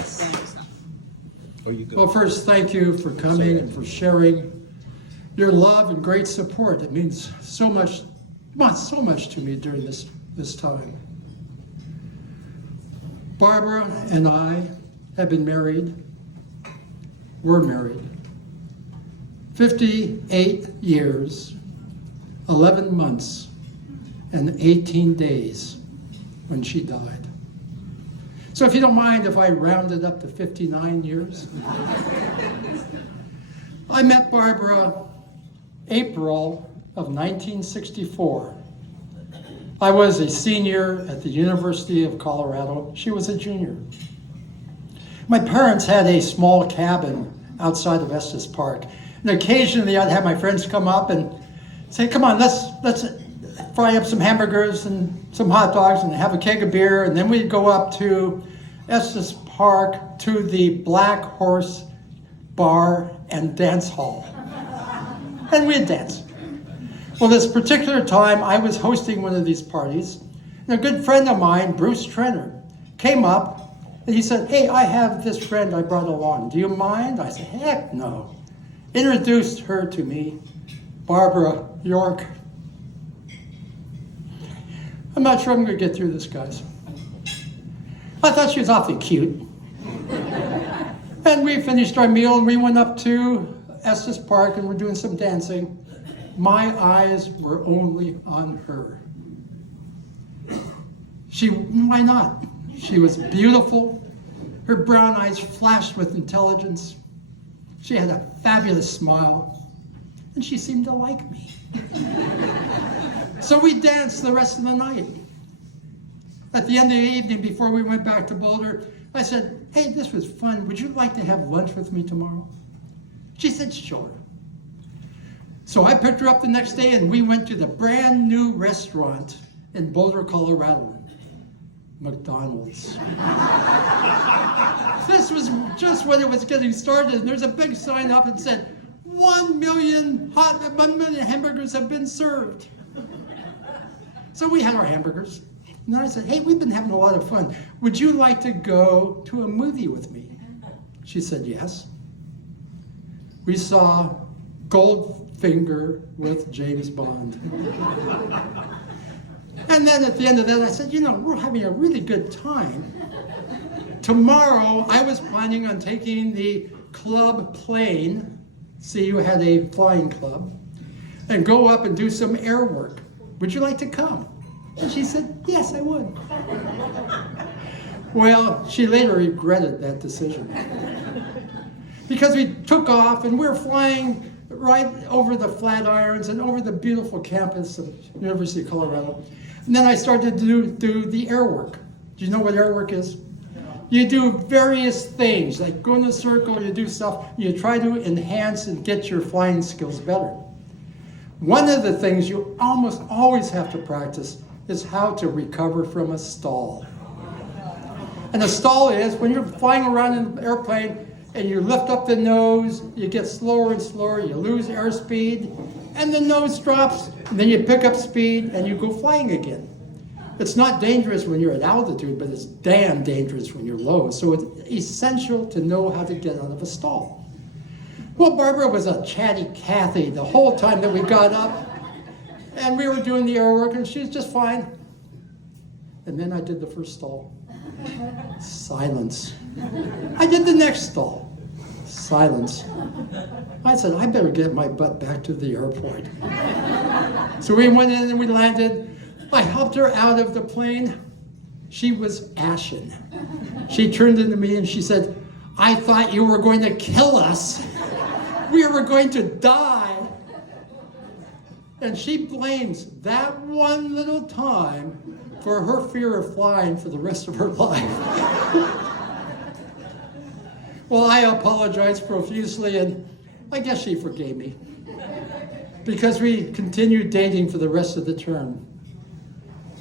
Yes. Oh, you go. Well, first, thank you for coming and for sharing your love and great support. It means so much to me during this time. Barbara and I have been married, were married, 58 years, 11 months, and 18 days when she died. So if you don't mind if I rounded up to 59 years. I met Barbara April of 1964. I was a senior at the University of Colorado. She was a junior. My parents had a small cabin outside of Estes Park. And occasionally I'd have my friends come up and say, come on, let's fry up some hamburgers and some hot dogs and have a keg of beer. And then we'd go up to Estes Park to the Black Horse Bar and Dance Hall. And we'd dance. Well, this particular time, I was hosting one of these parties, and a good friend of mine, Bruce Trenner, came up, and he said, hey, I have this friend I brought along. Do you mind? I said, heck no. Introduced her to me, Barbara York. I'm not sure I'm going to get through this, guys. I thought she was awfully cute. And we finished our meal, and we went up to Estes Park, and we're doing some dancing. My eyes were only on her. Why not? She was beautiful. Her brown eyes flashed with intelligence. She had a fabulous smile, and she seemed to like me. So we danced the rest of the night. At the end of the evening, before we went back to Boulder, I said, hey, this was fun. Would you like to have lunch with me tomorrow? She said, sure. So I picked her up the next day, and we went to the brand new restaurant in Boulder, Colorado, McDonald's. This was just when it was getting started, and there's a big sign up and said, 1 million hamburgers have been served. So we had our hamburgers. And then I said, hey, we've been having a lot of fun. Would you like to go to a movie with me? She said, yes. We saw Goldfinger with James Bond. And then at the end of that, I said, we're having a really good time. Tomorrow, I was planning on taking the club plane, see, you had a flying club, and go up and do some air work. Would you like to come? And she said, yes, I would. Well, she later regretted that decision. Because we took off and we were flying right over the Flatirons and over the beautiful campus of University of Colorado. And then I started to do the air work. Do you know what air work is? You do various things, like go in a circle, you do stuff, you try to enhance and get your flying skills better. One of the things you almost always have to practice is how to recover from a stall. And a stall is when you're flying around in an airplane and you lift up the nose, you get slower and slower, you lose airspeed, and the nose drops, and then you pick up speed and you go flying again. It's not dangerous when you're at altitude, but it's damn dangerous when you're low. So it's essential to know how to get out of a stall. Well, Barbara was a chatty Cathy the whole time that we got up, and we were doing the air work, and she was just fine. And then I did the first stall. Silence. I did the next stall. Silence. I said, I better get my butt back to the airport. So we went in and we landed. I helped her out of the plane. She was ashen. She turned into me and she said, I thought you were going to kill us. We were going to die. And she blames that one little time for her fear of flying for the rest of her life. Well, I apologized profusely, and I guess she forgave me. Because we continued dating for the rest of the term.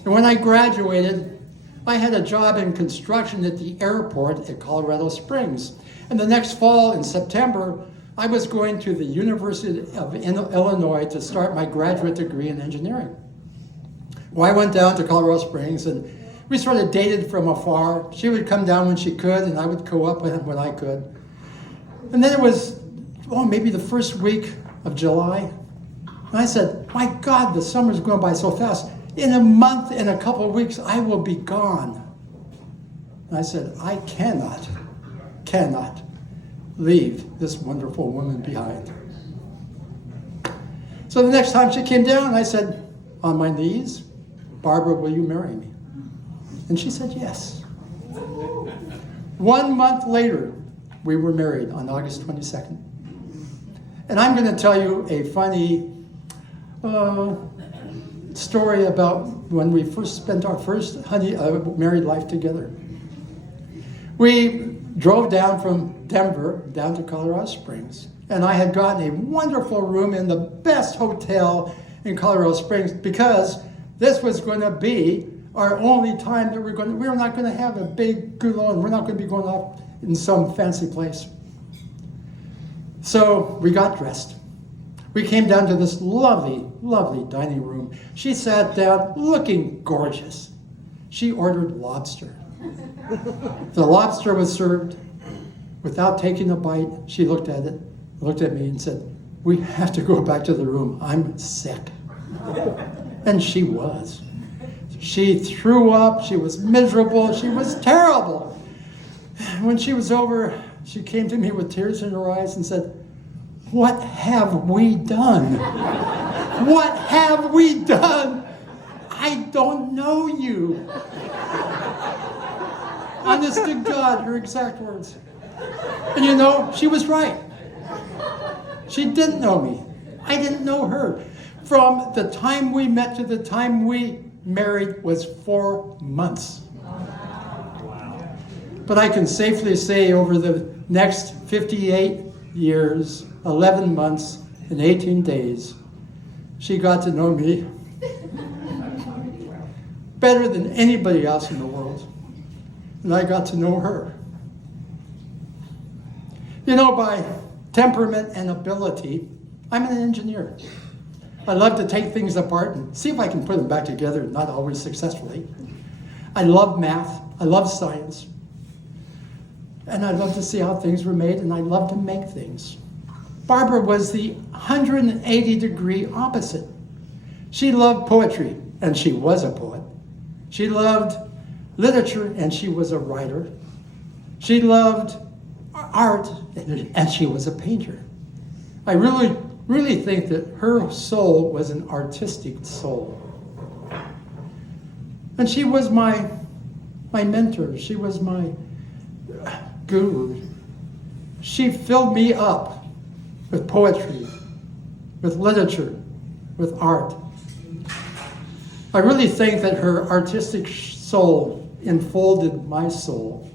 And when I graduated, I had a job in construction at the airport at Colorado Springs. And the next fall, in September, I was going to the University of Illinois to start my graduate degree in engineering. Well, I went down to Colorado Springs, and We sort of dated from afar. She would come down when she could, and I would go up when I could. And then it was, maybe the first week of July. And I said, my God, the summer's going by so fast. In a month, in a couple of weeks, I will be gone. And I said, I cannot leave this wonderful woman behind. So the next time she came down, I said, on my knees, Barbara, will you marry me? And she said yes. 1 month later, we were married on August 22nd. And I'm going to tell you a funny story about when we first spent our first married life together. We drove down from Denver down to Colorado Springs, and I had gotten a wonderful room in the best hotel in Colorado Springs because this was going to be our only time that we were not going to have a big goulot, and we're not going to be going off in some fancy place. So we got dressed. We came down to this lovely, lovely dining room. She sat down looking gorgeous. She ordered lobster. The lobster was served. Without taking a bite, she looked at it, looked at me and said, we have to go back to the room. I'm sick. And she was. She threw up. She was miserable. She was terrible. When she was over, she came to me with tears in her eyes and said, what have we done? What have we done? I don't know you. Honest to God, her exact words. And you know, she was right. She didn't know me. I didn't know her. From the time we met to the time we married was 4 months. But I can safely say over the next 58 years, 11 months, and 18 days, she got to know me better than anybody else in the world. And I got to know her. You know, by temperament and ability, I'm an engineer. I love to take things apart and see if I can put them back together, not always successfully. I love math. I love science. And I love to see how things were made, and I love to make things. Barbara was the 180-degree opposite. She loved poetry, and she was a poet. She loved literature, and she was a writer. She loved art, and she was a painter. I really think that her soul was an artistic soul. And she was my mentor. She was my guru. She filled me up with poetry, with literature, with art. I really think that her artistic soul enfolded my soul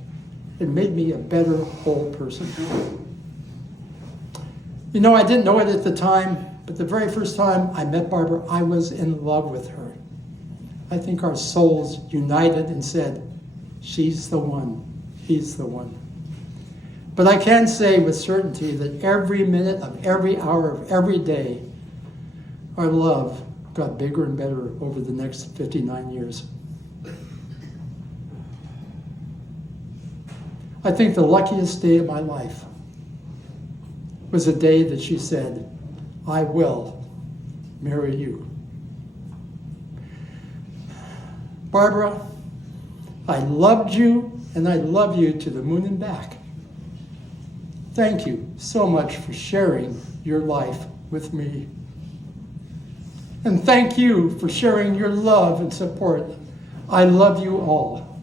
and made me a better whole person. You know, I didn't know it at the time, but the very first time I met Barbara, I was in love with her. I think our souls united and said, she's the one, he's the one. But I can say with certainty that every minute of every hour of every day, our love got bigger and better over the next 59 years. I think the luckiest day of my life was the day that she said, I will marry you. Barbara, I loved you and I love you to the moon and back. Thank you so much for sharing your life with me. And thank you for sharing your love and support. I love you all.